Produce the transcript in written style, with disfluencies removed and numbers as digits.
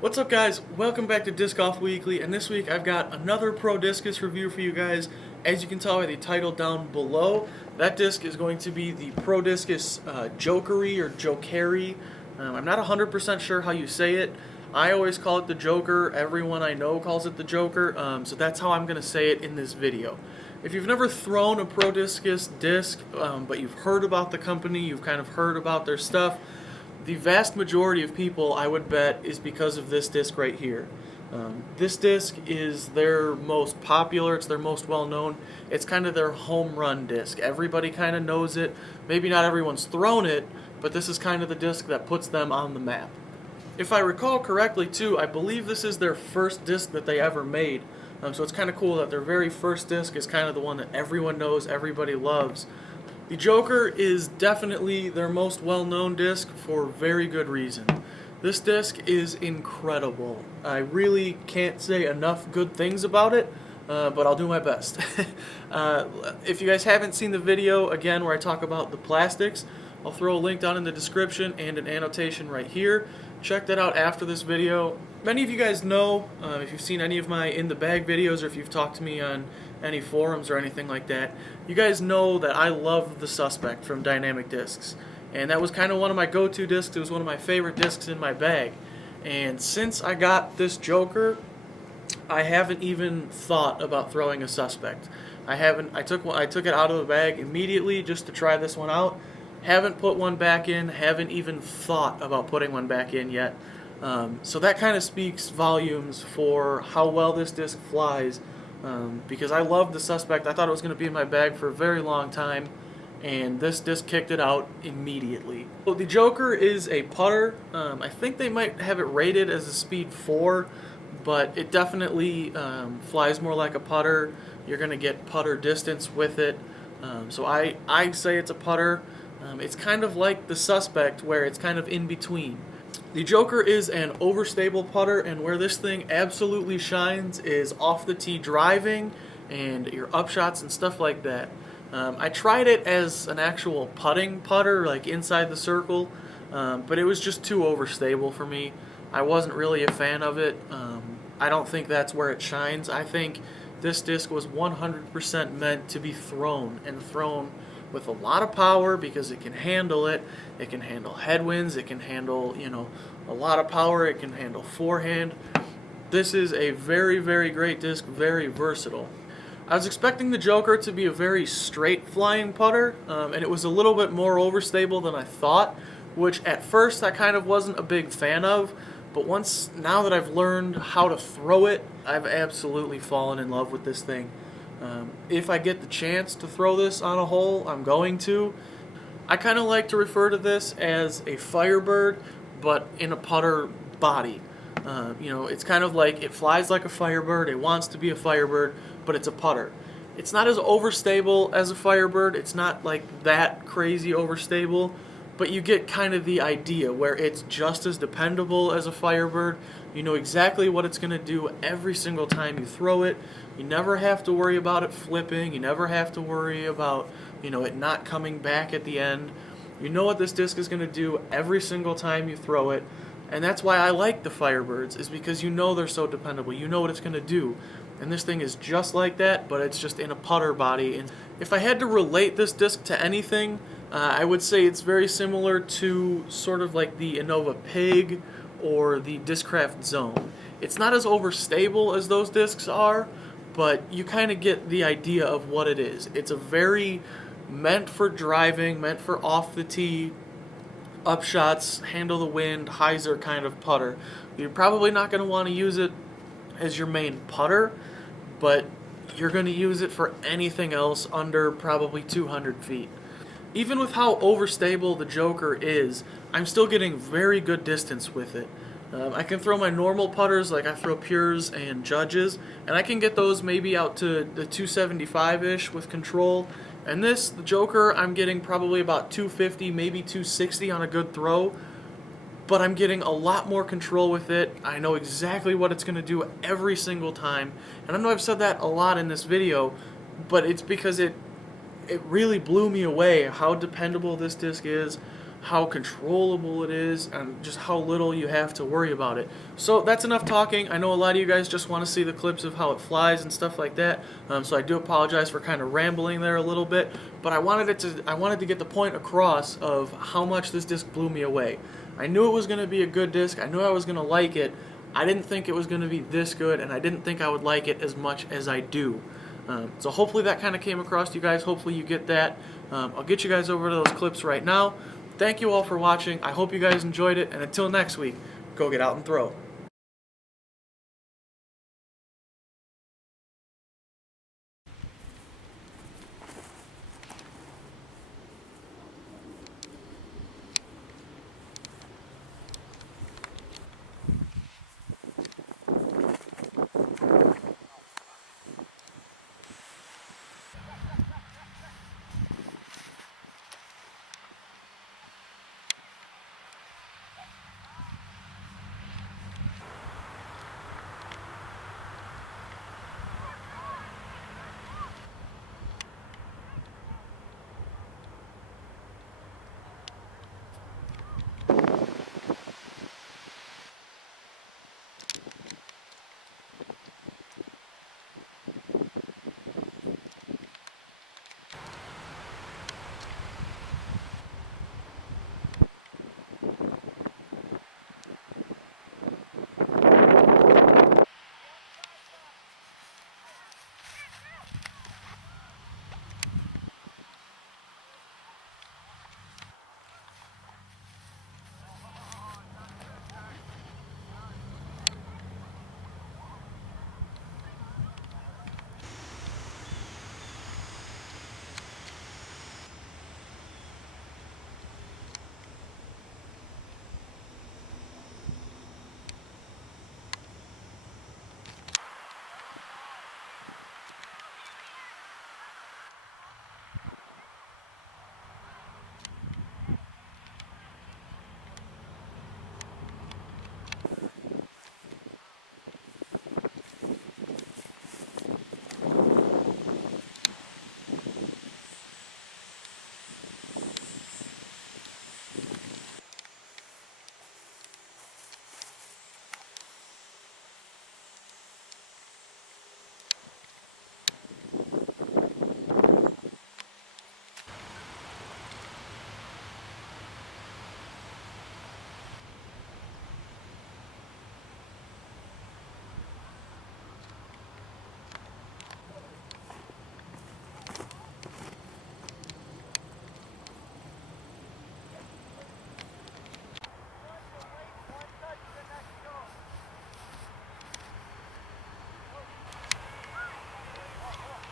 What's up, guys? Welcome back to Disc Golf Weekly, and this week I've got another Prodiscus review for you guys. As you can tell by the title down below, that disc is going to be the Prodiscus Jokeri or Jokeri. I'm not 100% sure how you say it. I always call it the Joker. Everyone I know calls it the Joker, so that's how I'm going to say it in this video. If you've never thrown a Prodiscus disc, but you've heard about the company, you've kind of heard about their stuff, the vast majority of people, I would bet, is because of this disc right here. This disc is their most popular, it's their most well-known, it's kind of their home run disc. Everybody kind of knows it. Maybe not everyone's thrown it, but this is kind of the disc that puts them on the map. If I recall correctly, too, I believe this is their first disc that they ever made. So it's kind of cool that their very first disc is kind of the one that everyone knows, everybody loves. The Joker is definitely their most well-known disc for very good reason. This disc is incredible. I really can't say enough good things about it, but I'll do my best. If you guys haven't seen the video, again, where I talk about the plastics, I'll throw a link down in the description and an annotation right here. Check that out after this video. Many of you guys know, if you've seen any of my in the bag videos or if you've talked to me on any forums or anything like that, you guys know that I love the Suspect from Dynamic Discs. And that was kind of one of my go-to discs. It was one of my favorite discs in my bag. And since I got this Joker, I haven't even thought about throwing a Suspect. I took it out of the bag immediately just to try this one out. Haven't put one back in, haven't even thought about putting one back in yet. So that kind of speaks volumes for how well this disc flies, because I love the Suspect. I thought it was going to be in my bag for a very long time, and this disc kicked it out immediately. So the Joker is a putter. I think they might have it rated as a speed 4, but it definitely flies more like a putter. You're going to get putter distance with it. So I say it's a putter. It's kind of like the Suspect, where it's kind of in between. The Joker is an overstable putter, and where this thing absolutely shines is off the tee driving and your upshots and stuff like that. I tried it as an actual putting putter, like inside the circle, but it was just too overstable for me. I wasn't really a fan of it. I don't think that's where it shines. I think this disc was 100% meant to be thrown, and thrown with a lot of power, because it can handle it. It can handle headwinds, it can handle, a lot of power, it can handle forehand. This is a very, very great disc, very versatile. I was expecting the Joker to be a very straight flying putter, and it was a little bit more overstable than I thought, which at first I kind of wasn't a big fan of, but now that I've learned how to throw it, I've absolutely fallen in love with this thing. If I get the chance to throw this on a hole, I'm going to. I kind of like to refer to this as a Firebird, but in a putter body. It's kind of like it flies like a Firebird, it wants to be a Firebird, but it's a putter. It's not as overstable as a Firebird, it's not like that crazy overstable, but you get kind of the idea where it's just as dependable as a Firebird. You know exactly what it's going to do every single time you throw it. You never have to worry about it flipping. You never have to worry about, it not coming back at the end. You know what this disc is going to do every single time you throw it. And that's why I like the Firebirds, is because you know they're so dependable. You know what it's going to do. And this thing is just like that, but it's just in a putter body. And if I had to relate this disc to anything, I would say it's very similar to sort of like the Innova Pig or the Discraft Zone. It's not as overstable as those discs are, but you kind of get the idea of what it is. It's a very meant for driving, meant for off the tee, upshots, handle the wind, hyzer kind of putter. You're probably not going to want to use it as your main putter, but you're going to use it for anything else under probably 200 feet. Even with how overstable the Joker is, I'm still getting very good distance with it. I can throw my normal putters, like I throw Pures and Judges, and I can get those maybe out to the 275-ish with control. And the Joker, I'm getting probably about 250, maybe 260 on a good throw, but I'm getting a lot more control with it. I know exactly what it's going to do every single time. And I know I've said that a lot in this video, but it's because it really blew me away how dependable this disc is, how controllable it is, and just how little you have to worry about it. So that's enough talking. I know a lot of you guys just want to see the clips of how it flies and stuff like that. So I do apologize for kind of rambling there a little bit, but I wanted to get the point across of how much this disc blew me away. I knew it was going to be a good disc. I knew I was going to like it. I didn't think it was going to be this good, and I didn't think I would like it as much as I do. So hopefully that kind of came across to you guys. Hopefully you get that. I'll get you guys over to those clips right now. Thank you all for watching. I hope you guys enjoyed it, and until next week, go get out and throw.